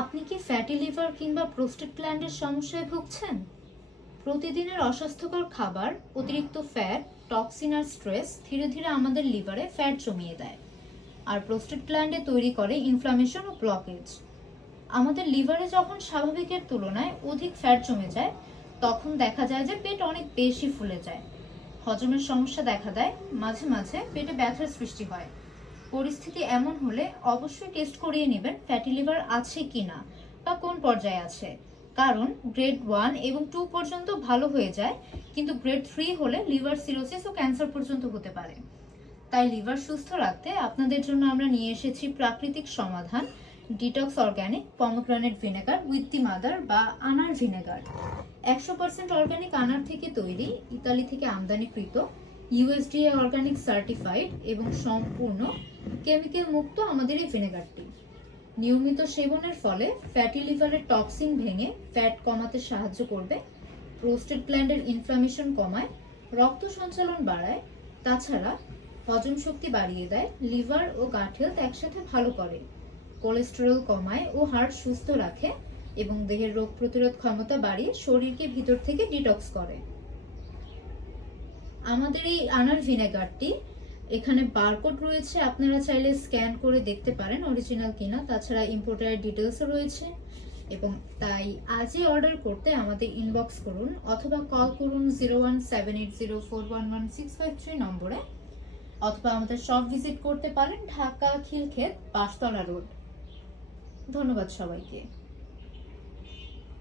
আপনি কি fatty liver কিংবা প্রোস্টেট গ্ল্যান্ডের সমস্যায় ভুগছেন? প্রতিদিনের অস্বাস্থ্যকর খাবার, অতিরিক্ত ফ্যাট, টক্সিন আর স্ট্রেস ধীরে ধীরে আমাদের লিভারে ফ্যাট জমিয়ে দেয় আর প্রোস্টেট গ্ল্যান্ডে তৈরি করে ইনফ্লামেশন ও ব্লকেজ। আমাদের লিভারে যখন স্বাভাবিকের তুলনায় অধিক ফ্যাট জমে যায়, তখন দেখা যায় যে পেট অনেক বেশি ফুলে যায়, হজমের সমস্যা দেখা দেয়, মাঝে মাঝে পেটে ব্যথার সৃষ্টি হয়। পরিস্থিতি এমন হলে অবশ্যই টেস্ট করিয়ে নেবেন ফ্যাটি লিভার আছে কিনা বা কোন পর্যায়ে আছে। কারণ গ্রেড 1 এবং 2 পর্যন্ত ভালো হয়ে যায়, কিন্তু গ্রেড 3 হলে লিভার সিরোসিস ও ক্যান্সার পর্যন্ত হতে পারে। তাই লিভার সুস্থ রাখতে আপনাদের জন্য আমরা নিয়ে এসেছি প্রাকৃতিক সমাধান, detox organic পমোগ্রানেট vinegar with the mother বা আনার ভিনেগার। 100% অর্গানিক আনার থেকে তৈরি, ইতালি থেকে আমদানিকৃত, ইউএসডিএ অর্গানিক সার্টিফাইড এবং সম্পূর্ণ কেমিক্যাল মুক্ত আমাদের এই ভিনেগারটি। নিয়মিত সেবনের ফলে ফ্যাটি লিভারের টক্সিন ভেঙে ফ্যাট কমাতে সাহায্য করবে, প্রোস্টেট গ্ল্যান্ডের ইনফ্লামেশন কমায়, রক্ত সঞ্চালন বাড়ায়, তাছাড়া হজম শক্তি বাড়িয়ে দেয়, লিভার ও গাট হেলথ একসাথে ভালো করে, কোলেস্টেরল কমায় ও হার্ট সুস্থ রাখে এবং দেহের রোগ প্রতিরোধ ক্ষমতা বাড়িয়ে শরীরকে ভিতর থেকে ডিটক্স করে। আমাদের এই আনার ভিনেগারটি এখানে বারকোড রয়েছে, আপনারা চাইলে স্ক্যান করে দেখতে পারেন অরিজিনাল কিনা। তাছাড়া ইম্পোর্টারের ডিটেলসও রয়েছে এবং তাই আজই অর্ডার করতে আমাদের ইনবক্স করুন অথবা কল করুন 01780411653 নম্বরে, অথবা আমাদের শপ ভিজিট করতে পারেন ঢাকা খিলক্ষেত 5 তলা রোড। ধন্যবাদ সবাইকে।